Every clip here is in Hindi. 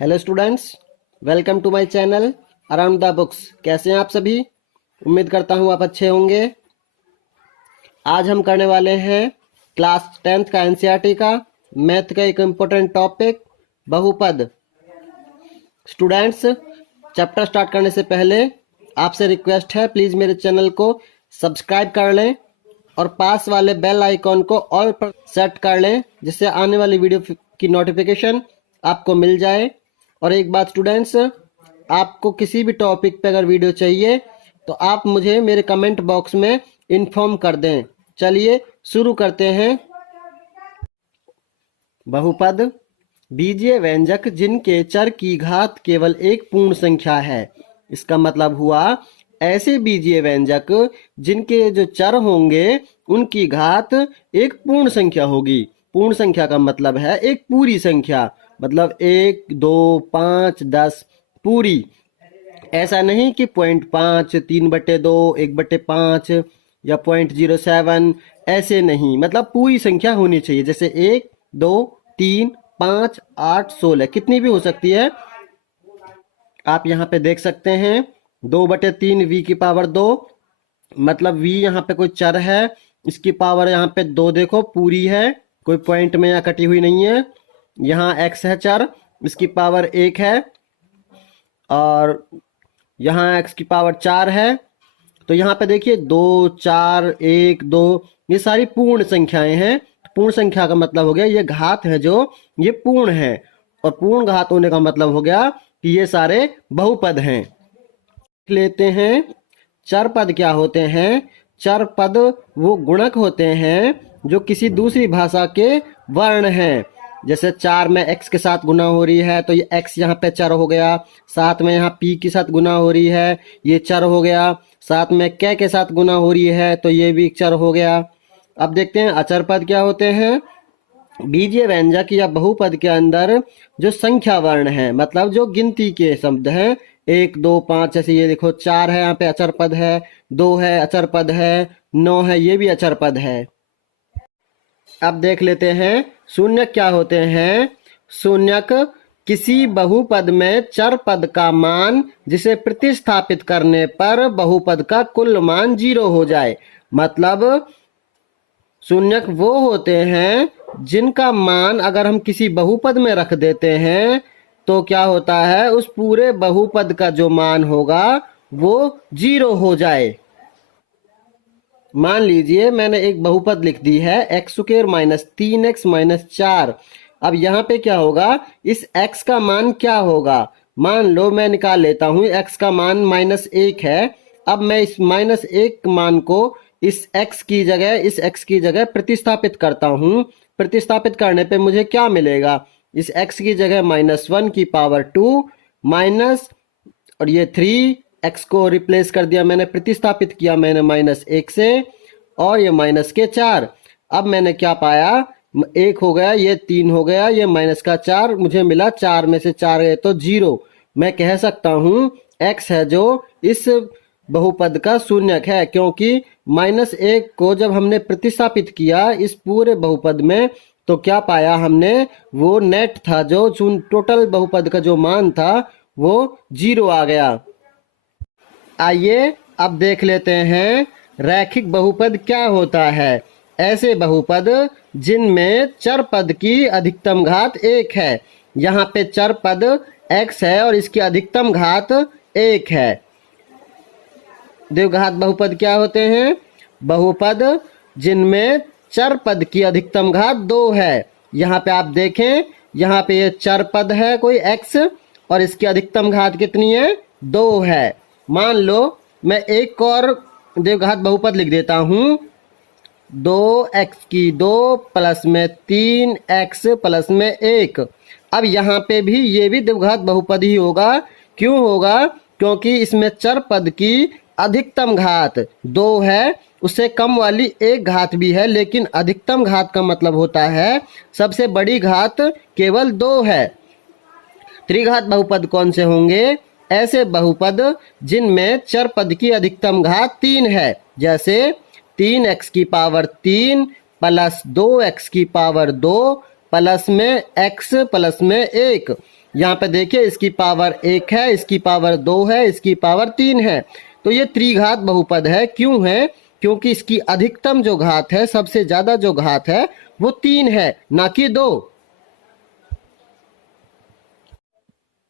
Hello students, welcome to my channel around the books. कैसे हैं आप सभी? उम्मीद करता हूं आप अच्छे होंगे। आज हम करने वाले हैं क्लास 10th का एनसीईआरटी का मैथ का एक इम्पोर्टेंट टॉपिक बहुपद। स्टूडेंट्स, चैप्टर स्टार्ट करने से पहले आपसे रिक्वेस्ट है, प्लीज़ मेरे चैनल को सब्सक्राइब कर लें और पास वाले बेल आइकॉन को ऑल पर सेट कर लें, जिससे आने वाली वीडियो की नोटिफिकेशन आपको मिल जाए। और एक बात स्टूडेंट्स, आपको किसी भी टॉपिक पे अगर वीडियो चाहिए तो आप मुझे मेरे कमेंट बॉक्स में इन्फॉर्म कर दें। चलिए शुरू करते हैं। बहुपद बीजीय व्यंजक जिनके चर की घात केवल एक पूर्ण संख्या है। इसका मतलब हुआ ऐसे बीजीय व्यंजक जिनके जो चर होंगे उनकी घात एक पूर्ण संख्या होगी। पूर्ण संख्या का मतलब है एक पूरी संख्या, मतलब 1, 2, 5, 10 पूरी। ऐसा नहीं कि 0.5, 3/2, 1/5 या 0.07, ऐसे नहीं। मतलब पूरी संख्या होनी चाहिए, जैसे 1, 2, 3, 5, 8, 16 कितनी भी हो सकती है। आप यहाँ पे देख सकते हैं 2/3 v की पावर 2, मतलब v यहाँ पे कोई चर है, इसकी पावर यहाँ पे 2 देखो पूरी है, कोई पॉइंट में या कटी हुई नहीं है। यहाँ x है चर, इसकी पावर 1 है, और यहाँ x की पावर 4 है। तो यहाँ पे देखिए 2, 4, 1, 2 ये सारी पूर्ण संख्याएं हैं। पूर्ण संख्या का मतलब हो गया ये घात है जो ये पूर्ण है, और पूर्ण घात होने का मतलब हो गया कि ये सारे बहुपद हैं। लेते हैं चर पद क्या होते हैं। चर पद वो गुणक होते हैं जो किसी दूसरी भाषा के वर्ण हैं। जैसे 4 में x के साथ गुना हो रही है तो ये x यहाँ पे चर हो गया। 7 में यहाँ p के साथ गुना हो रही है, ये चर हो गया। 7 में क के साथ गुना हो रही है तो ये भी चर हो गया। अब देखते हैं अचर पद क्या होते हैं। बीजीय व्यंजक या बहुपद के अंदर जो संख्या वर्ण है, मतलब जो गिनती के शब्द हैं, 1, 2, 5, जैसे ये देखो 4 है, यहाँ पे अचर पद है, 2 है अचर पद है, 9 है ये भी अचर पद है। अब देख लेते हैं शून्यक क्या होते हैं। शून्यक किसी बहुपद में चर पद का मान जिसे प्रतिस्थापित करने पर बहुपद का कुल मान 0 हो जाए। मतलब शून्यक वो होते हैं जिनका मान अगर हम किसी बहुपद में रख देते हैं तो क्या होता है, उस पूरे बहुपद का जो मान होगा वो 0 हो जाए। मान लीजिए मैंने एक बहुपद लिख दी है x² - 3x - 4। अब यहाँ पे क्या होगा, इस x का मान क्या होगा। मान लो मैं निकाल लेता हूँ, x का मान -1 है। अब मैं इस -1 मान को इस x की जगह प्रतिस्थापित करता हूँ। प्रतिस्थापित करने पे मुझे क्या मिलेगा, इस x की जगह -1 की पावर 2 माइनस, और ये 3 x को रिप्लेस कर दिया मैंने, प्रतिस्थापित किया मैंने -1 से, और ये -4। अब मैंने क्या पाया, 1 हो गया, ये 3 हो गया, ये -4 मुझे मिला, 4 में से 4 गए तो 0। मैं कह सकता हूँ x है जो इस बहुपद का शून्यक है, क्योंकि -1 को जब हमने प्रतिस्थापित किया इस पूरे बहुपद में तो क्या पाया हमने, वो नेट था, जो टोटल बहुपद का जो मान था वो 0 आ गया। आइए अब देख लेते हैं रैखिक बहुपद क्या होता है। ऐसे बहुपद जिनमें चर पद की अधिकतम घात 1 है। यहाँ पे चर पद x है और इसकी अधिकतम घात 1 है। द्विघात बहुपद क्या होते हैं, बहुपद जिनमें चर पद की अधिकतम घात 2 है। यहाँ पे आप देखें, यहाँ पे ये चर पद है कोई x, और इसकी अधिकतम घात कितनी है, 2 है। मान लो मैं एक और द्विघात बहुपद लिख देता हूँ, 2x की 2 प्लस में 3x प्लस में 1। अब यहाँ पे भी ये भी द्विघात बहुपद ही होगा। क्यों होगा, क्योंकि इसमें चर पद की अधिकतम घात 2 है, उससे कम वाली एक घात भी है, लेकिन अधिकतम घात का मतलब होता है सबसे बड़ी घात केवल 2 है। त्रिघात बहुपद कौन से होंगे, ऐसे बहुपद जिनमें चर पद की अधिकतम घात 3 है। जैसे 3x की पावर 3 प्लस 2x की पावर 2 प्लस में x प्लस में 1। यहाँ पे देखिए इसकी पावर 1 है, इसकी पावर 2 है, इसकी पावर 3 है। तो ये त्रिघात बहुपद है। क्यों है? क्योंकि इसकी अधिकतम जो घात है, सबसे ज्यादा जो घात है वो 3 है, ना कि 2।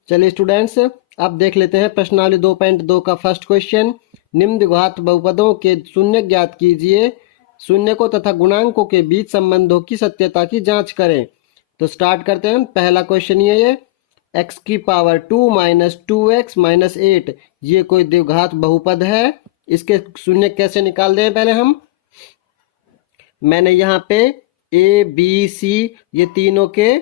चलिए स्टूडेंट्स, अब देख लेते हैं प्रश्नावली 2.2 का फर्स्ट क्वेश्चन। निम्न द्विघात बहुपदों के शून्य ज्ञात कीजिए। शून्यकों तथा गुणांकों के बीच संबंधों की सत्यता की जांच करें। तो स्टार्ट करते हैं। पहला क्वेश्चन ये x की पावर 2 माइनस 2x माइनस 8, ये कोई द्विघात बहुपद है। इसके शून्य कैसे निकाल दें पहले हम। मैंने यहाँ पे a b c ये तीनों के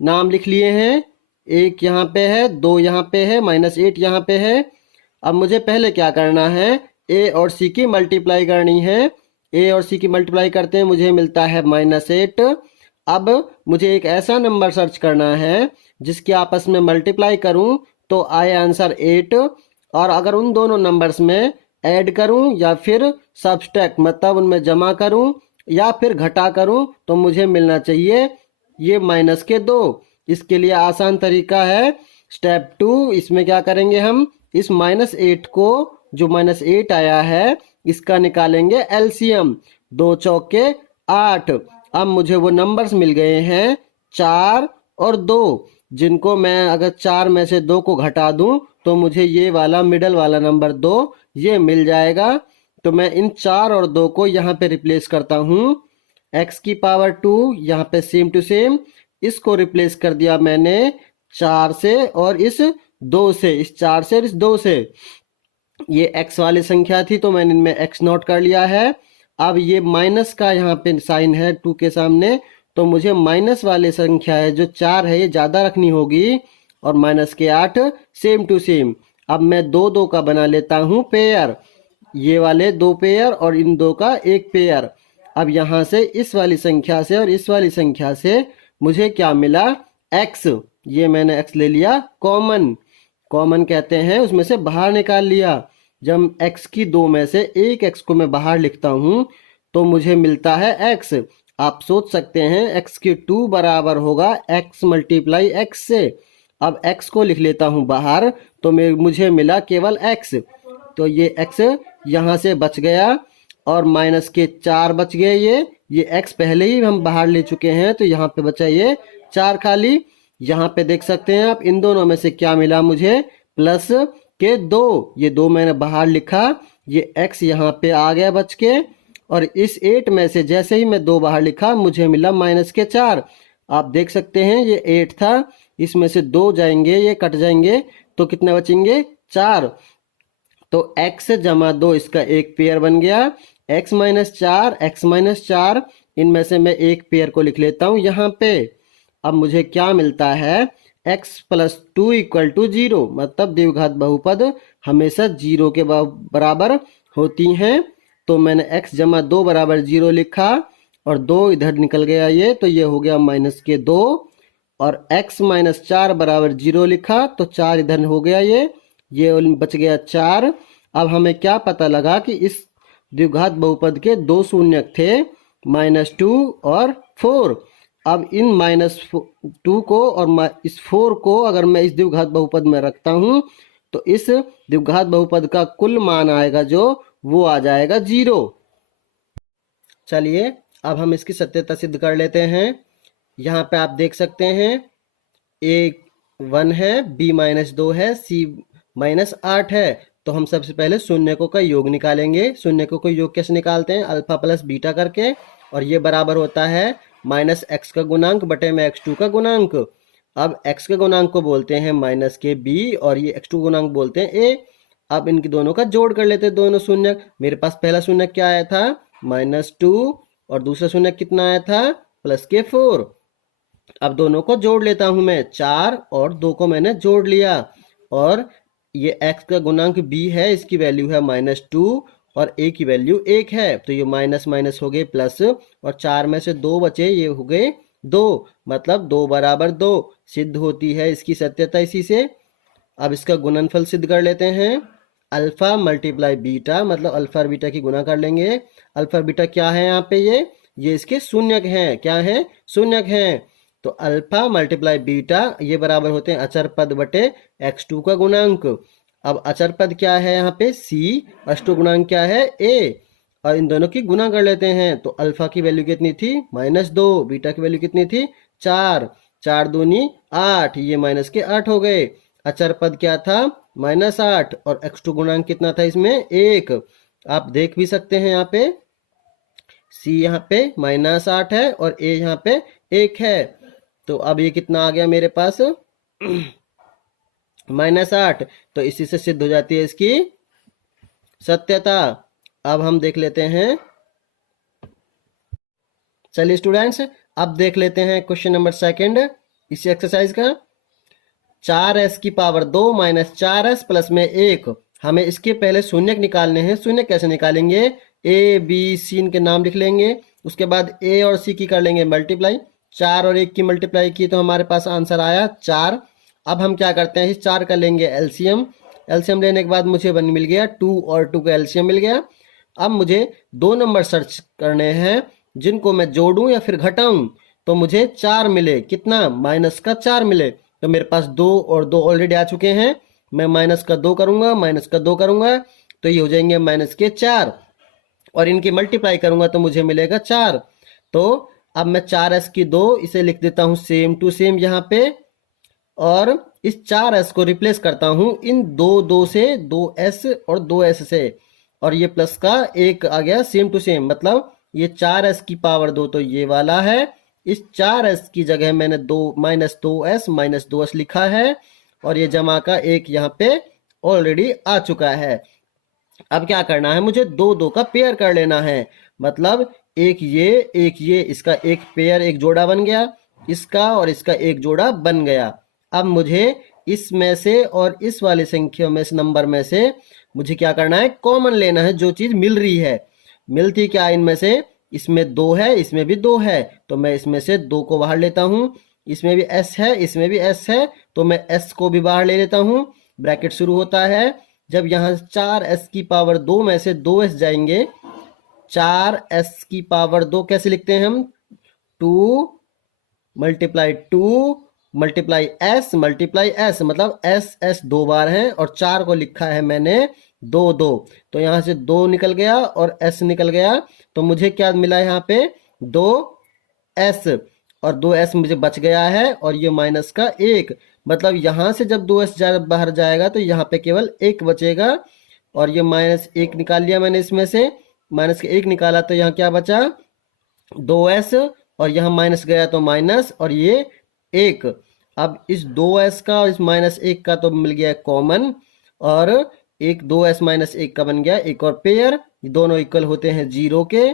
नाम लिख लिए हैं। एक यहाँ पे है, 2 यहाँ पे है, माइनस 8 यहाँ पे है। अब मुझे पहले क्या करना है, a और c की मल्टीप्लाई करनी है। a और c की मल्टीप्लाई करते हैं, मुझे मिलता है -8। अब मुझे एक ऐसा नंबर सर्च करना है जिसके आपस में मल्टीप्लाई करूं तो आए आंसर 8, और अगर उन दोनों नंबर्स में ऐड करूं या फिर सब्सट्रैक्ट मतलब उनमें जमा करूं या फिर घटा करूं तो मुझे मिलना चाहिए ये -2। इसके लिए आसान तरीका है स्टेप 2। इसमें क्या करेंगे, हम इस -8 को, जो -8 आया है, इसका निकालेंगे एलसीएम। 2 चौके 8। अब मुझे वो नंबर्स मिल गए हैं 4 और 2, जिनको मैं अगर 4 में से 2 को घटा दूं तो मुझे ये वाला मिडल वाला नंबर 2 ये मिल जाएगा। तो मैं इन 4 और 2 को यहाँ पे रिप्लेस करता हूँ। x की पावर 2 यहाँ पे सेम टू सेम, इसको रिप्लेस कर दिया मैंने 4 से और इस 2 से, इस 4 से और इस 2 से। ये x वाली संख्या थी तो मैंने इनमें x नोट कर लिया है। अब ये माइनस का यहाँ पे साइन है 2 के सामने, तो मुझे माइनस वाली संख्या है जो 4 है ये ज्यादा रखनी होगी, और -8 सेम टू सेम। अब मैं 2 का बना लेता हूँ पेयर, ये वाले 2 पेयर और इन 2 का 1 पेयर। अब यहाँ से इस वाली संख्या से और इस वाली संख्या से मुझे क्या मिला, x। ये मैंने x ले लिया कॉमन, कॉमन कहते हैं, उसमें से बाहर निकाल लिया। जब x की 2 में से एक x को मैं बाहर लिखता हूँ तो मुझे मिलता है x। आप सोच सकते हैं x की 2 बराबर होगा x मल्टीप्लाई x से। अब x को लिख लेता हूँ बाहर तो मुझे मिला केवल x। तो ये x यहाँ से बच गया और माइनस के 4 बच गए। ये x पहले ही हम बाहर ले चुके हैं तो यहाँ पे बचा ये 4 खाली। यहाँ पे देख सकते हैं आप, इन दोनों में से क्या मिला मुझे, प्लस के 2। ये 2 मैंने बाहर लिखा, ये x यहाँ पे आ गया बच के, और इस 8 में से जैसे ही मैं 2 बाहर लिखा मुझे मिला -4। आप देख सकते हैं ये 8 था, इसमें से 2 जाएंगे, ये कट जाएंगे तो कितने बचेंगे, 4। तो x जमा 2 इसका एक पेयर बन गया, x - 4 इनमें से मैं एक पेयर को लिख लेता हूं यहाँ पे। अब मुझे क्या मिलता है, x + 2 = 0, मतलब द्विघात बहुपद हमेशा 0 के बराबर होती हैं। तो मैंने x जमा 2 बराबर 0 लिखा और 2 इधर निकल गया, ये तो ये हो गया -2, और x - 4 बराबर 0 लिखा तो 4 इधर हो गया, ये बच गया 4। अब हमें क्या पता लगा कि इस द्विघात बहुपद के 2 शून्यक थे, -2 और 4। अब इन -2 को और इस 4 को अगर मैं इस द्विघात बहुपद में रखता हूं तो इस द्विघात बहुपद का कुल मान आएगा जो वो आ जाएगा 0। चलिए अब हम इसकी सत्यता सिद्ध कर लेते हैं। यहाँ पे आप देख सकते हैं a 1 है, b -2 है, c -8 है। तो हम सबसे पहले शून्यकों का योग निकालेंगे। शून्यकों का योग कैसे निकालते हैं, अल्फा प्लस बीटा करके, और ये बराबर होता है -x का गुणांक बटे में x2 का गुणांक। अब x के गुणांक को बोलते हैं -b और ये x2 गुणांक बोलते हैं a। अब इनकी दोनों का जोड़ कर लेते हैं, दोनों शून्यक। मेरे पास पहला शून्यक क्या आया था, -2, और दूसरा शून्यक कितना आया था, +4। अब दोनों को जोड़ लेता हूं मैं, 4 और 2 को मैंने जोड़ लिया, और ये x का गुणांक b है, इसकी वैल्यू है -2 और a की वैल्यू 1 है। तो ये माइनस माइनस हो गए प्लस, और 4 में से 2 बचे, ये हो गए 2, मतलब 2 बराबर 2 सिद्ध होती है इसकी सत्यता इसी से। अब इसका गुणनफल सिद्ध कर लेते हैं, अल्फा मल्टीप्लाई बीटा, मतलब अल्फा और बीटा की गुना कर लेंगे। अल्फा और बीटा क्या है यहाँ पे, ये इसके शून्यक हैं। क्या है, शून्यक हैं। तो अल्फा मल्टीप्लाई बीटा ये बराबर होते हैं अचर पद बटे x2 का गुणांक। अब अचर पद क्या है यहाँ पे c, x2 गुणांक क्या है a, और इन दोनों की गुना कर लेते हैं। तो अल्फा की वैल्यू कितनी थी -2, बीटा की वैल्यू कितनी थी 4, 4 दूनी 8, ये माइनस के 8 हो गए। अचर पद क्या था -8 और x2 गुणांक कितना था इसमें 1। आप देख भी सकते हैं यहाँ पे c यहाँ पे -8 है और a यहाँ पे 1 है। तो अब ये कितना आ गया मेरे पास -8। तो इसी से सिद्ध हो जाती है इसकी सत्यता। अब हम देख लेते हैं, चलिए स्टूडेंट्स अब देख लेते हैं क्वेश्चन नंबर सेकंड इसी एक्सरसाइज का। 4s की पावर 2 माइनस 4s प्लस में 1। हमें इसके पहले शून्य निकालने हैं। शून्य कैसे निकालेंगे, a b c इनके नाम लिख लेंगे, उसके बाद a और c की कर लेंगे मल्टीप्लाई। 4 और 1 की मल्टीप्लाई की तो हमारे पास आंसर आया 4। अब हम क्या करते हैं, इस 4 का लेंगे एलसीएम। एलसीएम लेने के बाद मुझे मिल गया 2 और 2 का एलसीएम मिल गया। अब मुझे 2 नंबर सर्च करने हैं जिनको मैं जोड़ूं या फिर घटाऊं। तो मुझे 4 मिले, कितना -4 मिले। तो मेरे पास 2 और 2 ऑलरेडी आ चुके हैं। मैं -2 करूंगा, -2 करूंगा तो ये हो जाएंगे -4 और इनकी मल्टीप्लाई करूंगा तो मुझे मिलेगा 4। तो अब मैं 4s की 2 इसे लिख देता हूं सेम टू सेम यहाँ पे, और इस 4s को रिप्लेस करता हूं इन 2 से, 2s और 2s से, और ये प्लस का 1 आ गया सेम टू सेम। मतलब ये 4s की पावर 2 तो ये वाला है। इस 4s की जगह मैंने -2s लिखा है और ये जमा का 1 यहाँ पे ऑलरेडी आ चुका है। अब क्या करना है, मुझे 2 का पेयर कर लेना है। मतलब एक ये इसका एक पेयर, एक जोड़ा बन गया, इसका और इसका एक जोड़ा बन गया। अब मुझे इसमें से और इस वाली संख्या में, इस नंबर में से मुझे क्या करना है, कॉमन लेना है जो चीज मिल रही है। मिलती क्या इनमें से, इसमें 2 है, इसमें भी 2 है, तो मैं इसमें से 2 को बाहर लेता हूं। इसमें भी s है, इसमें भी s है, तो मैं s को भी बाहर ले लेता हूं। ब्रैकेट शुरू होता है। जब यहाँ 4s की पावर 2 में से 2s जाएंगे, 4s की पावर 2 कैसे लिखते हैं हम, 2 मल्टीप्लाई 2 मल्टीप्लाई s, मतलब s 2 बार है और 4 को लिखा है मैंने 2 2। तो यहाँ से 2 निकल गया और s निकल गया, तो मुझे क्या मिला यहाँ पे 2s, और 2s मुझे बच गया है और ये माइनस का 1। मतलब यहाँ से जब 2s बाहर जाएगा तो यहाँ पे केवल 1 बचेगा, और ये -1 निकाल लिया मैंने इसमें से, -1 निकाला तो यहाँ क्या बचा 2s, और यहाँ माइनस गया तो माइनस, और ये 1। अब इस 2s का और इस -1 का तो मिल गया कॉमन, और एक 2s -1 का बन गया एक और पेयर, दोनों इक्वल होते हैं 0 के।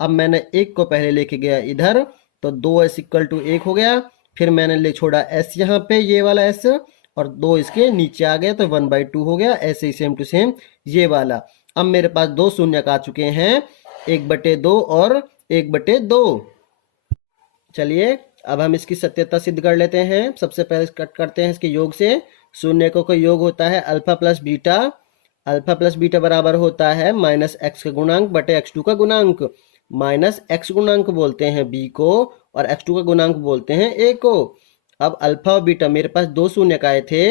अब मैंने 1 को पहले लेके गया इधर, तो 2s = 1 हो गया। फिर मैंने ले छोड़ा s यहाँ पे, ये वाला s, और 2 इसके नीचे आ गए तो 1/2 हो गया। ऐसे ही सेम टू सेम ये वाला। अब मेरे पास 2 शून्य आ चुके हैं, 1/2 और 1/2। चलिए अब हम इसकी सत्यता सिद्ध कर लेते हैं। सबसे पहले कट करते हैं इसके योग से। शून्य का योग होता है alpha plus beta. Alpha plus beta बराबर होता है -x का गुणांक बटे x2 का गुणांक। -x गुणांक बोलते हैं b को और x2 का गुणांक बोलते हैं a को। अब अल्फा और बीटा मेरे पास 2 शून्य आए थे,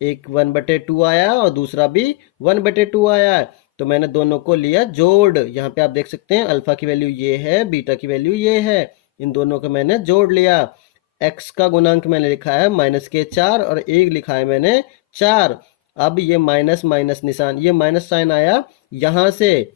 एक 1/2 आया और दूसरा भी 1/2 आया, तो मैंने दोनों को लिया जोड़। यहाँ पे आप देख सकते हैं अल्फा की वैल्यू ये है, बीटा की वैल्यू ये है, इन दोनों को मैंने जोड़ लिया। x का गुणांक मैंने लिखा है -4 और 1 लिखा है मैंने 4। अब ये माइनस निशान, ये माइनस साइन आया यहां से,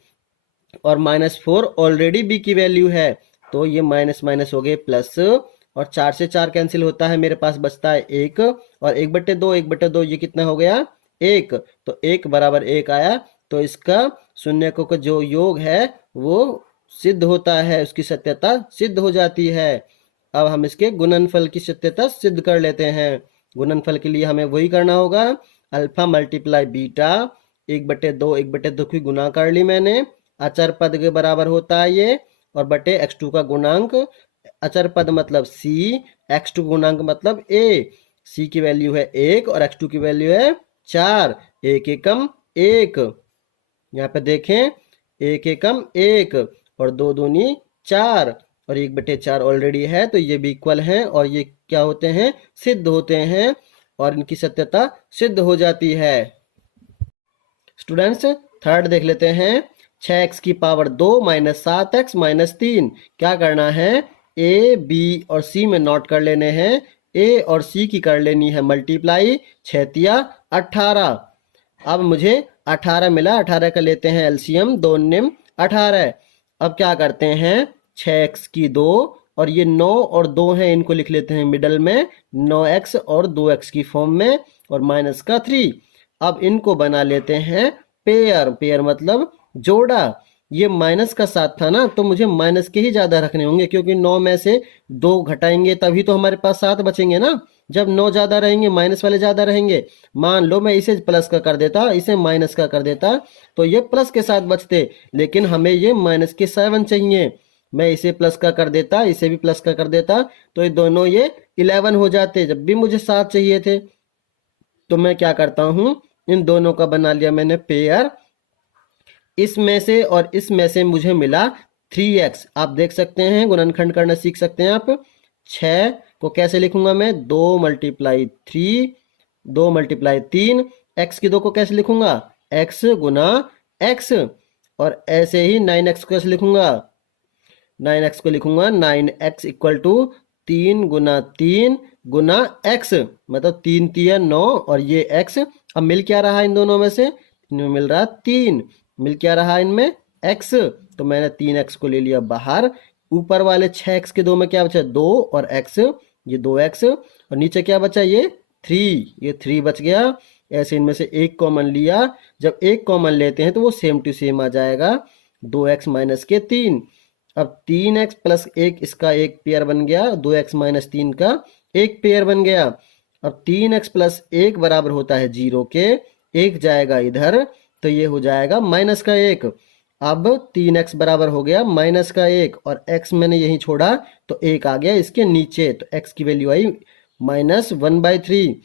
और -4 ऑलरेडी b की वैल्यू है, तो ये माइनस हो गए प्लस, और 4 से 4 कैंसिल होता है, मेरे पास बचता है 1, और 1/2 ये कितना हो गया 1, तो 1 बराबर 1 आया। तो इसका शून्य को जो योग है वो सिद्ध होता है, उसकी सत्यता सिद्ध हो जाती है। अब हम इसके गुणनफल की सत्यता सिद्ध कर लेते हैं। गुणनफल के लिए हमें वही करना होगा, अल्फा मल्टीप्लाई बीटा, 1/2 की गुना कर ली मैंने, अचर पद के बराबर होता है ये, और बटे x2 का गुणांक। अचर पद मतलब c, x2 गुणांक मतलब a। c की वैल्यू है 1 और x2 की वैल्यू है 4। 1 एकम 1, यहाँ पे देखें 1 एकम 1 और 2 दूनी 4। और 1/4 ऑलरेडी है, तो ये भी इक्वल है और ये क्या होते हैं, सिद्ध होते हैं और इनकी सत्यता सिद्ध हो जाती है। स्टूडेंट्स थर्ड देख लेते हैं। 6x की पावर 2 माइनस 7x माइनस 3। क्या करना है, ए बी और सी में नोट कर लेने हैं। ए और सी की कर लेनी है मल्टीप्लाई, 6 18। अब मुझे 18 मिला, 18 का लेते हैं एलसीएम, 2 निम 18। अब क्या करते हैं, 6x की 2 और ये 9 और 2 हैं, इनको लिख लेते हैं मिडल में, 9x और 2x की फॉर्म में और माइनस का 3। अब इनको बना लेते हैं पेयर। पेयर मतलब जोड़ा। ये माइनस का 7 था ना, तो मुझे माइनस के ही ज्यादा रखने होंगे, क्योंकि 9 में से 2 घटाएंगे तभी तो हमारे पास 7 बचेंगे ना। जब 9 ज्यादा रहेंगे माइनस वाले ज्यादा रहेंगे। मान लो मैं इसे प्लस का कर देता, इसे माइनस का कर देता, तो ये प्लस के साथ बचते, लेकिन हमें ये माइनस के 7 चाहिए। मैं इसे प्लस का कर देता, इसे भी प्लस का कर देता, तो ये दोनों ये 11 हो जाते। जब भी मुझे 7 चाहिए थे, तो मैं क्या करता हूं, इन दोनों का बना लिया मैंने पेयर। इसमें से और इसमें से मुझे मिला 3x। आप देख सकते हैं, गुणनखंड करना सीख सकते हैं आप। 6 को कैसे लिखूंगा मैं, 2 मल्टीप्लाई 3, 2 मल्टीप्लाई 3। x की 2 को कैसे लिखूंगा, x गुना x। और ऐसे ही 9x को कैसे लिखूंगा, 9x को लिखूंगा 9x इक्वल टू 3 गुना 3 गुना x, मतलब 3 3 9 और ये x। अब मिल क्या रहा इन दोनों में से, इनमें मिल रहा 3। मिल क्या रहा इनमें, x। तो मैंने 3x को ले लिया बाहर। ऊपर वाले 6x के 2 में क्या बचा, 2 और x, ये 2x। और नीचे क्या बचा, ये 3, ये 3 बच गया। ऐसे इनमें से एक कॉमन लिया। जब एक कॉमन लेते हैं तो वो सेम टू सेम आ जाएगा, 2x माइनस के 3। अब 3x प्लस 1 इसका एक पेयर बन गया, 2x माइनस 3 का एक पेयर बन गया। अब 3x प्लस 1 बराबर होता है 0 के, 1 जाएगा इधर, तो ये हो जाएगा माइनस का 1। अब 3x बराबर हो गया माइनस का 1 और x मैंने यहीं छोड़ा, तो 1 आ गया इसके नीचे, तो x की वैल्यू आई -1/3।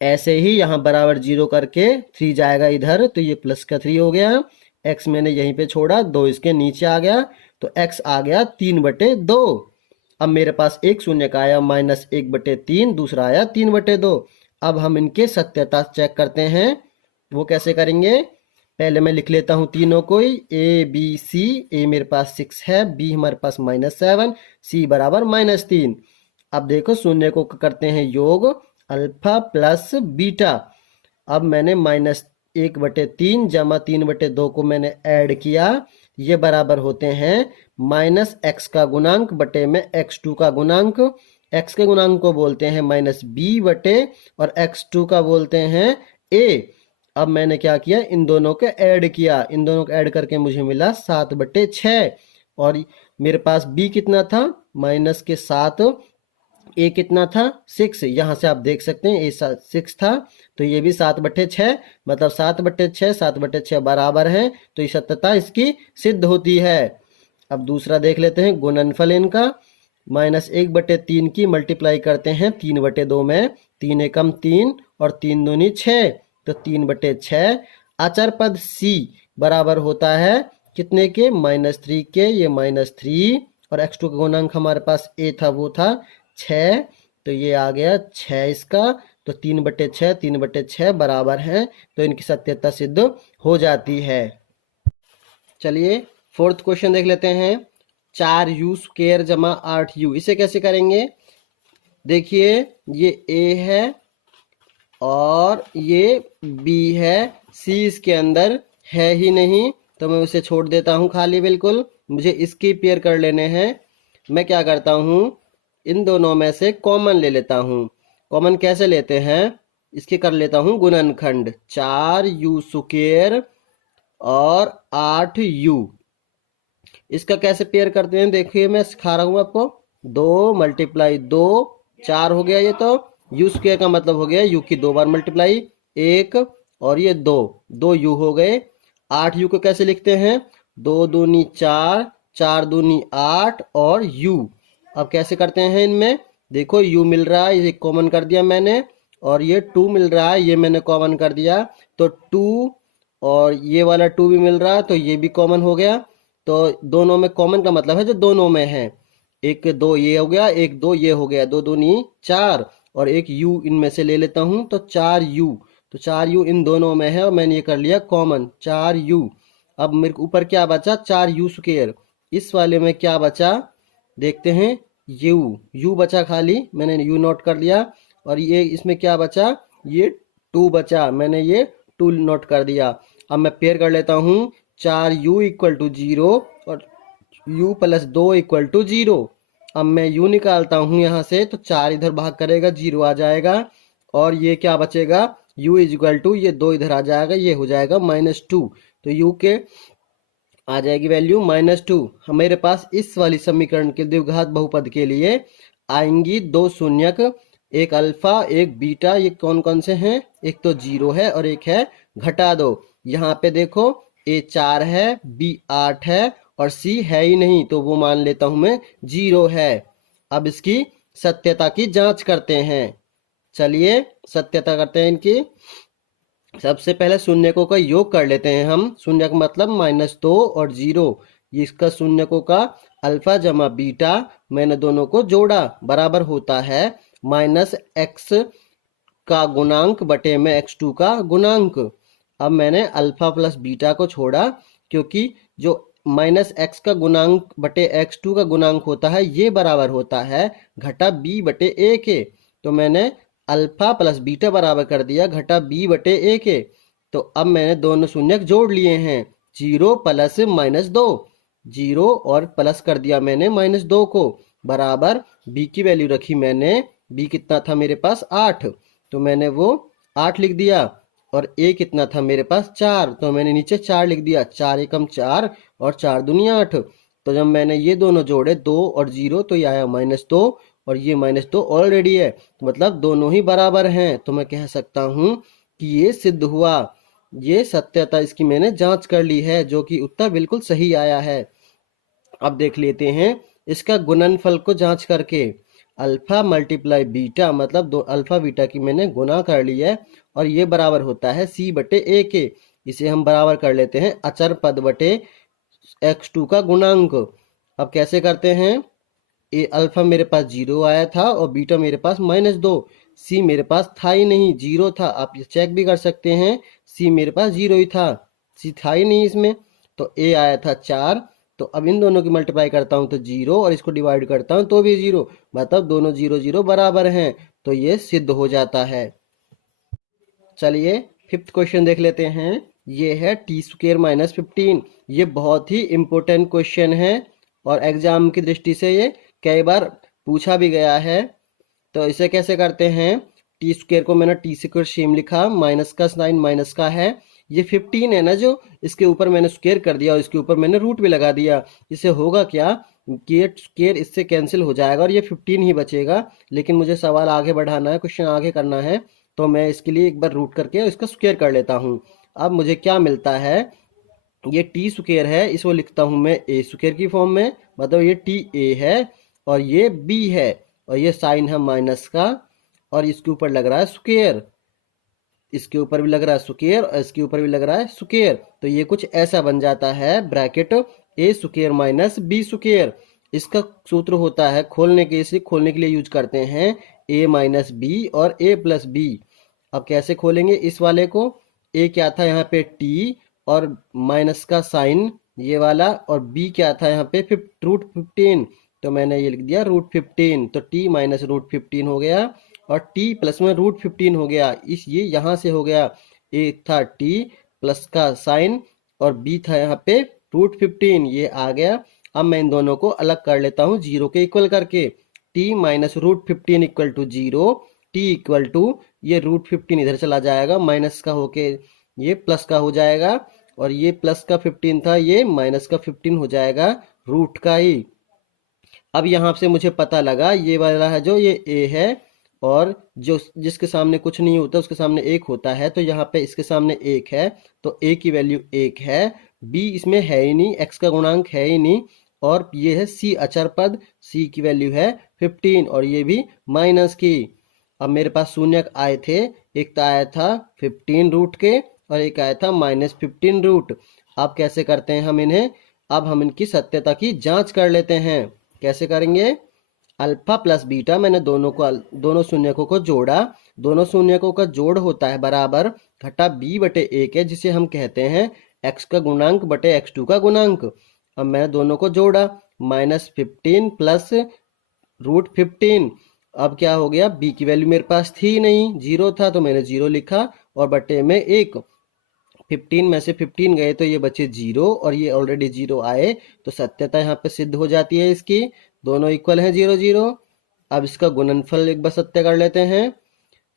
ऐसे ही यहाँ बराबर 0 करके 3 जाएगा इधर, तो ये प्लस का 3 हो गया। x मैंने यहीं पे छोड़ा, 2 इसके नीचे आ गया, तो x आ गया 3/2। अब मेरे पास एक शून्य का आया -1/3, दूसरा आया 3/2। अब हम इनके सत्यता चेक करते हैं। वो कैसे करेंगे, पहले मैं लिख लेता हूं तीनों को ही, ए बी सी। ए मेरे पास 6 है, बी हमारे पास -7, सी बराबर -3। अब देखो शून्य को करते हैं योग, अल्फा प्लस बीटा। अब मैंने -1/3 जमा 3/2 को मैंने ऐड किया, ये बराबर होते हैं -x का गुणांक बटे में x2 का गुणांक। x के गुणांक को बोलते हैं -b बटे और x2 का बोलते हैं a। अब मैंने क्या किया, इन दोनों को ऐड किया, इन दोनों को ऐड करके मुझे मिला 7/6। और मेरे पास b कितना था, -7, a कितना था 6। यहाँ से आप देख सकते हैं a 6 था, तो ये भी 7/6, मतलब 7/6 7/6 बराबर है, तो ये सत्यता इसकी सिद्ध होती है। अब दूसरा देख लेते हैं गुणनफल इनका। -1/3 की मल्टीप्लाई करते हैं 3/2 में, 3 एकम 3 और 3 दूनी 6, तो 3/6। अचर पद c बराबर होता है कितने के, -3 के, ये -3 और x2 का गुणांक हमारे पास a था, वो था 6, तो ये आ गया 6 इसका, तो 3/6 3/6 बराबर है, तो इनकी सत्यता सिद्ध हो जाती है। चलिए फोर्थ क्वेश्चन देख लेते हैं। 4u² जमा 8u, इसे कैसे करेंगे। देखिए ये a है और ये b है, c इसके अंदर है ही नहीं, तो मैं उसे छोड़ देता हूँ खाली बिल्कुल। मुझे इसकी पेयर कर लेने हैं। मैं क्या करता हूँ, इन दोनों में से कॉमन ले लेता हूँ। कॉमन कैसे लेते हैं, इसके कर लेता हूँ गुणनखंड, 4u² और 8u। इसका कैसे पेयर करते हैं, देखिए मैं सिखा रहा हूँ आपको। 2 मल्टीप्लाई 2, 4 हो गया ये, तो u² का मतलब हो गया u की 2 बार मल्टीप्लाई, 1 और ये 2, 2 u हो गए। 8u को कैसे लिखते हैं, 2 दूनी 4, 4 दूनी 8 और u। अब कैसे करते हैं इनमें, देखो u मिल रहा है, ये कॉमन कर दिया मैंने, और ये 2 मिल रहा है, ये मैंने कॉमन कर दिया, तो 2 और ये वाला 2 भी मिल रहा है, तो ये भी कॉमन हो गया। तो दोनों में कॉमन का मतलब है जो दोनों में है। एक दो ये हो गया, एक दो ये हो गया, दो दूनी चार, और एक यू इनमें से ले लेता हूं तो 4u। तो 4u इन दोनों में है और मैंने ये कर लिया कॉमन 4u। अब मेरे को ऊपर क्या बचा 4u²। इस वाले में क्या बचा देखते हैं, u बचा खाली, मैंने u नोट कर लिया। और ये इसमें क्या बचा, ये 2 बचा, मैंने ये 2 नोट कर दिया। अब मैं पेयर कर लेता हूँ 4u = 0 और u + 2 = 0। अब मैं u निकालता हूँ यहाँ से तो 4 इधर भाग करेगा 0 आ जाएगा, और ये क्या बचेगा u = ये 2 इधर आ जाएगा, ये हो जाएगा -2। तो u के आ जाएगी वैल्यू -2। हमारे पास इस वाली समीकरण के द्विघात बहुपद के लिए आएंगी 2 शून्यक, एक अल्फा एक बीटा। ये कौन कौन से हैं, एक तो 0 है और एक है घटा दो। यहाँ पे देखो a 4 है, b 8 है और c है ही नहीं, तो वो मान लेता हूं मैं 0 है। अब इसकी सत्यता की जांच करते हैं। चलिए सत्यता करते हैं इनकी। सबसे पहले शून्यकों का योग कर लेते हैं हम। शून्यक मतलब -2 और 0। इसका शून्यकों का अल्फा जमा बीटा मैंने दोनों को जोड़ा, बराबर होता है -x का गुणांक बटे में x2 का गुणांक। अब मैंने अल्फा प्लस बीटा को छोड़ा, क्योंकि जो -x का गुणांक बटे x2 का गुणांक होता है ये बराबर होता है घटा b बटे a के। तो मैंने अल्फा प्लस बीटा बराबर कर दिया घटा b बटे a के। तो अब मैंने दोनों शून्यक जोड़ लिए हैं, 0 प्लस -2, 0 और प्लस कर दिया मैंने -2 को, बराबर b की वैल्यू रखी मैंने, b कितना था मेरे पास 8, तो मैंने वो 8 लिख दिया। और a कितना था मेरे पास 4, तो मैंने नीचे 4 लिख दिया, 4 एकम 4 और 4 दूनी 8। तो जब मैंने ये दोनों जोड़े 2 और 0 तो ये आया -2 और ये -2 ऑलरेडी है, तो मतलब दोनों ही बराबर हैं। तो मैं कह सकता हूँ कि ये सिद्ध हुआ। ये सत्यता इसकी मैंने जांच कर ली है, जो कि उत्तर बिल्कुल सही आया है। अब देख लेते हैं इसका गुणनफल को जांच करके। अल्फा मल्टीप्लाई बीटा मतलब दो अल्फा बीटा की मैंने गुना कर ली है, और ये बराबर होता है c बटे a के। इसे हम बराबर कर लेते हैं अचर पद बटे x2 का गुणांक। अब कैसे करते हैं, ए अल्फा मेरे पास 0 आया था और बीटा मेरे पास -2, सी मेरे पास था ही नहीं, 0 था। आप ये चेक भी कर सकते हैं, सी मेरे पास 0 ही था, सी था ही नहीं इसमें। तो ए आया था 4। तो अब इन दोनों की मल्टीप्लाई करता हूं तो 0 और इसको डिवाइड करता हूं तो भी 0, मतलब दोनों 0 0 बराबर हैं, तो ये सिद्ध हो जाता है। चलिए 5th क्वेश्चन देख लेते हैं। ये है t² - 15। ये बहुत ही इंपॉर्टेंट क्वेश्चन है और एग्जाम की दृष्टि से ये कई बार पूछा भी गया है। तो इसे कैसे करते हैं, t² को मैंने t² सेम लिखा, माइनस का साइन माइनस का है, ये 15 है ना जो, इसके ऊपर मैंने स्क्वायर कर दिया और इसके ऊपर मैंने रूट भी लगा दिया। इससे होगा क्या कि ये स्क्वायर इससे कैंसिल हो जाएगा और ये 15 ही बचेगा। लेकिन मुझे सवाल आगे बढ़ाना है, क्वेश्चन आगे करना है, तो मैं इसके लिए एक बार रूट करके इसका स्क्वायर कर लेता हूँ। अब मुझे क्या मिलता है, ये t² है, इसको लिखता हूँ मैं a² की फॉर्म में, मतलब ये ta है और ये b है और ये साइन है माइनस का, और इसके ऊपर लग रहा है स्क्वायर, इसके ऊपर भी लग रहा है स्क्वायर और इसके ऊपर भी लग रहा है स्क्वायर। तो ये कुछ ऐसा बन जाता है ब्रैकेट a² - b²। इसका सूत्र होता है खोलने के, इसे खोलने के लिए यूज करते हैं a - b और a + b। अब कैसे खोलेंगे इस वाले को, a क्या था यहाँ पे t और माइनस का साइन ये वाला, और b क्या था यहाँ पे √15, तो मैंने ये लिख दिया √15। तो t - √15 हो गया और t प्लस में √15 हो गया। इस ये यहाँ से हो गया, a था t प्लस का साइन और b था यहाँ पे √15, ये आ गया। अब मैं इन दोनों को अलग कर लेता हूँ 0 के इक्वल करके, t - √15 = 0, t = ये √15 इधर चला जाएगा, माइनस का होके ये प्लस का हो जाएगा, और ये प्लस का 15 था, ये माइनस का 15 हो जाएगा रूट का ही। अब यहाँ से मुझे पता लगा ये वाला है जो ये a है, और जो जिसके सामने कुछ नहीं होता उसके सामने 1 होता है, तो यहाँ पे इसके सामने 1 है, तो a की वैल्यू 1 है, b इसमें है ही नहीं, x का गुणांक है ही नहीं, और ये है c अचर पद, c की वैल्यू है 15 और ये भी माइनस की। अब मेरे पास शून्यक आए थे, एक तो आया था 15 रूट के और एक आया था -15 रूट। अब कैसे करते हैं हम इन्हें, अब हम इनकी सत्यता की जांच कर लेते हैं। कैसे करेंगे? अल्फा प्लस बीटा, मैंने दोनों शून्यकों को जोड़ा। दोनों शून्यकों का जोड़ होता है बराबर घटा b बटे ए के, जिसे हम कहते हैं x का गुणांक बटे x2 का गुणांक। अब मैंने दोनों को जोड़ा, -15 प्लस √15। अब क्या हो गया? b की वैल्यू मेरे पास थी नहीं, 0 था, तो मैंने 0 लिखा और बटे में 1। 15 में से 15 गए तो ये बचे 0 और ये ऑलरेडी 0 आए, तो सत्यता यहाँ पे सिद्ध हो जाती है इसकी। दोनों इक्वल हैं 0 0। अब इसका गुणनफल एक बार सत्य कर लेते हैं।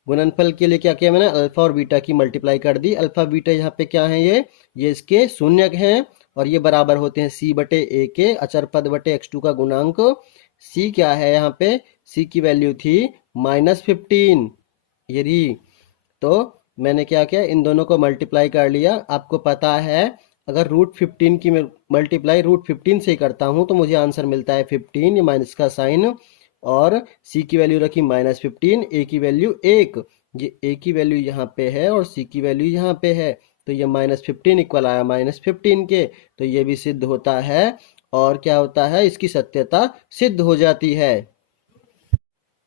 गुणनफल के लिए क्या किया मैंने? अल्फा और बीटा की मल्टीप्लाई कर दी। अल्फा बीटा यहाँ पे क्या है? ये इसके शून्यक हैं और ये बराबर होते हैं c बटे ए के, अचर पद बटे x2 का गुणांक। c क्या है यहाँ पे? c की वैल्यू थी -15। ये रही। तो मैंने क्या किया? इन दोनों को मल्टीप्लाई कर लिया। आपको पता है अगर √15 की मैं मल्टीप्लाई √15 से करता हूँ तो मुझे आंसर मिलता है 15, ये माइनस का साइन, और c की वैल्यू रखी -15, a की वैल्यू 1। ये a की वैल्यू यहाँ पे है और c की वैल्यू यहाँ पे है, तो ये -15 इक्वल आया -15 के, तो ये भी सिद्ध होता है। और क्या होता है? इसकी सत्यता सिद्ध हो जाती है।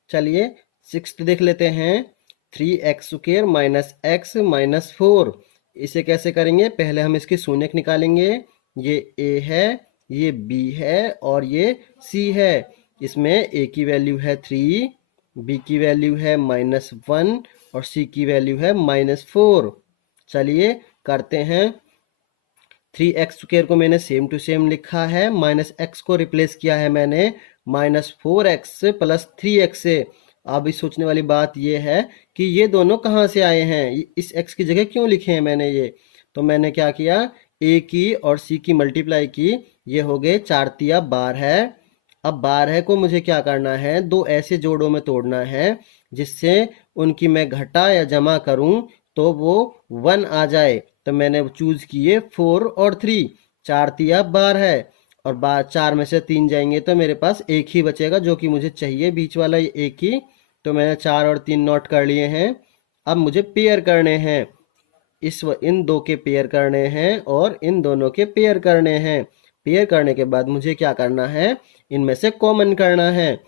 चलिए 6th देख लेते हैं। 3x² minus x minus 4। इसे कैसे करेंगे? पहले हम इसके शून्यक निकालेंगे। ये a है, ये b है और ये c है। इसमें a की वैल्यू है 3, b की वैल्यू है -1 और c की वैल्यू है -4। चलिए करते हैं। 3x² को मैंने सेम टू सेम लिखा है, -x को रिप्लेस किया है मैंने -4x प्लस 3x से। अब इस सोचने वाली बात यह है कि ये दोनों कहाँ से आए हैं, इस x की जगह क्यों लिखे हैं मैंने ये? तो मैंने क्या किया? a की और c की मल्टीप्लाई की, ये हो गए 4 तिया 12। अब 12 को मुझे क्या करना है? दो ऐसे जोड़ों में तोड़ना है जिससे उनकी मैं घटा या जमा करूं तो वो 1 आ जाए। तो मैंने चूज किए 4 और 3। 4 तिया 12 और 4 में से 3 जाएंगे तो मेरे पास एक ही बचेगा, जो कि मुझे चाहिए, बीच वाला ये एक ही। तो मैंने 4 और 3 नोट कर लिए हैं। अब मुझे पेयर करने हैं, इन दो के पेयर करने हैं और इन दोनों के पेयर करने हैं। पेयर करने के बाद मुझे क्या करना है? इनमें से कॉमन करना है,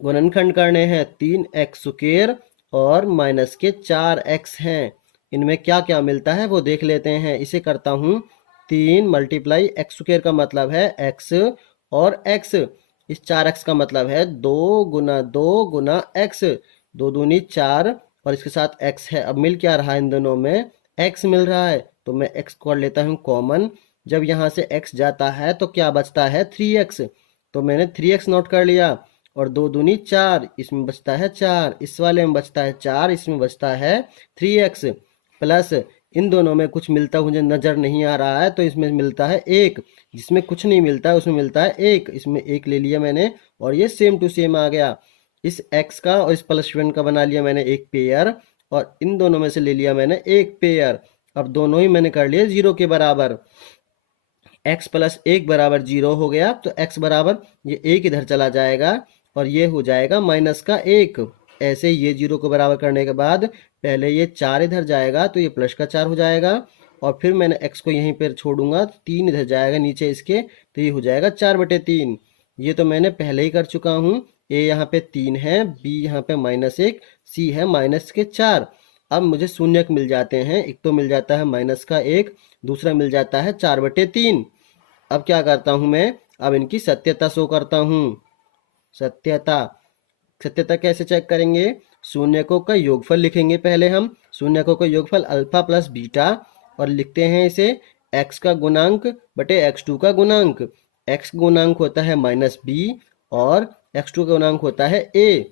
गुणनखंड करने हैं। 3x² और माइनस के 4x हैं। इनमें क्या क्या मिलता है वो देख लेते हैं। इसे करता हूँ 3 मल्टीप्लाई x² का मतलब है x और x। इस 4x का मतलब है 2 गुना 2 गुना x, 2 दूनी 4 और इसके साथ x है। अब मिल क्या रहा है? इन दोनों में x मिल रहा है, तो मैं x को लेता हूँ कॉमन। जब यहाँ से x जाता है तो क्या बचता है? 3x। तो मैंने 3x नोट कर लिया और 2 दूनी 4, इसमें बचता है 4, इस वाले में बचता है 4, इसमें बचता है 3x प्लस इन दोनों में कुछ मिलता मुझे नजर नहीं आ रहा है, तो इसमें मिलता है 1। जिसमें कुछ नहीं मिलता है उसमें मिलता है 1, इसमें 1 ले लिया मैंने और ये सेम टू सेम आ गया। इस x का और इस +1 का बना लिया मैंने एक पेयर और इन दोनों में से ले लिया मैंने एक पेयर। अब दोनों ही मैंने कर लिए 0 के बराबर। x प्लस 1 बराबर 0 हो गया, तो x बराबर ये 1 इधर चला जाएगा और ये हो जाएगा -1। ऐसे ही ये 0 को बराबर करने के बाद पहले ये 4 इधर जाएगा तो ये +4 हो जाएगा और फिर मैंने x को यहीं पर छोड़ूंगा, 3 इधर जाएगा नीचे इसके, तो ये हो जाएगा 4/3। ये तो मैंने पहले ही कर चुका हूँ। a यहाँ पे 3 है, b यहाँ पे -1, c है -4। अब मुझे शून्यक मिल जाते हैं। एक तो मिल जाता है -1, दूसरा मिल जाता है 4/3। अब क्या करता हूं मैं? अब इनकी सत्यता शो करता हूं। सत्यता कैसे चेक करेंगे? शून्यकों का योगफल लिखेंगे पहले हम। शून्यकों का योगफल अल्फा प्लस बीटा और लिखते हैं इसे x का गुणांक बटे x2 का गुणांक। x गुणांक होता है -b और x2 का गुणांक होता है a।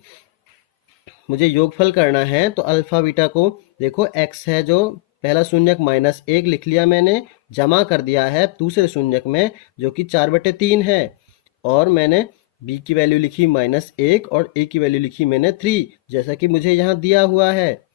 मुझे योगफल करना है तो अल्फा बीटा को देखो, x है जो पहला शून्यक -1 लिख लिया मैंने, जमा कर दिया है दूसरे शून्यक में जो कि 4/3 है, और मैंने b की वैल्यू लिखी -1 और a की वैल्यू लिखी मैंने 3, जैसा कि मुझे यहाँ दिया हुआ है।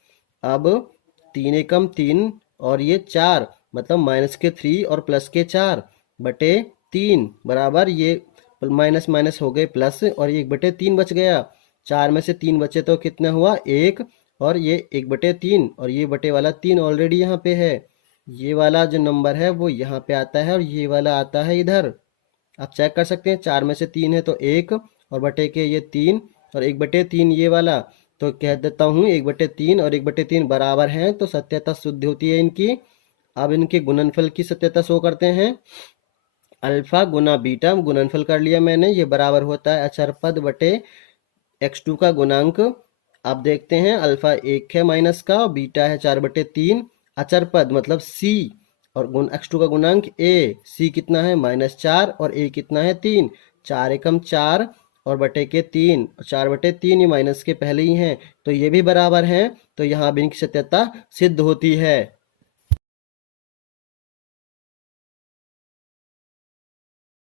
अब 3 एकम 3 और ये 4, मतलब -3 और +4/3 बराबर, ये माइनस माइनस हो गए प्लस और ये 1/3 बच गया। 4 में से 3 बचे तो कितना हुआ? 1 और ये 1/3 और ये बटे वाला 3 ऑलरेडी यहाँ पे है। ये वाला जो नंबर है वो यहाँ पे आता है और ये वाला आता है इधर। आप चेक कर सकते हैं, 4 में से 3 है तो 1 और बटे के ये 3 और 1/3 ये वाला। तो कह देता हूँ 1/3 और 1/3 बराबर हैं, तो सत्यता शुद्ध होती है इनकी। अब इनके गुणनफल की सत्यता शो करते हैं। अल्फा गुना बीटा गुणनफल कर लिया मैंने, ये बराबर होता है अचर पद बटे x2 का गुणांक। आप देखते हैं अल्फा 1 है माइनस का और बीटा है 4/3। अचर पद मतलब c और गुण x2 का गुणांक a। c कितना है -4 और a कितना है 3। 4 एकम 4 और बटे के 3 और 4/3 ये माइनस के पहले ही हैं, तो ये भी बराबर हैं। तो यहाँ अब इनकी सत्यता सिद्ध होती है।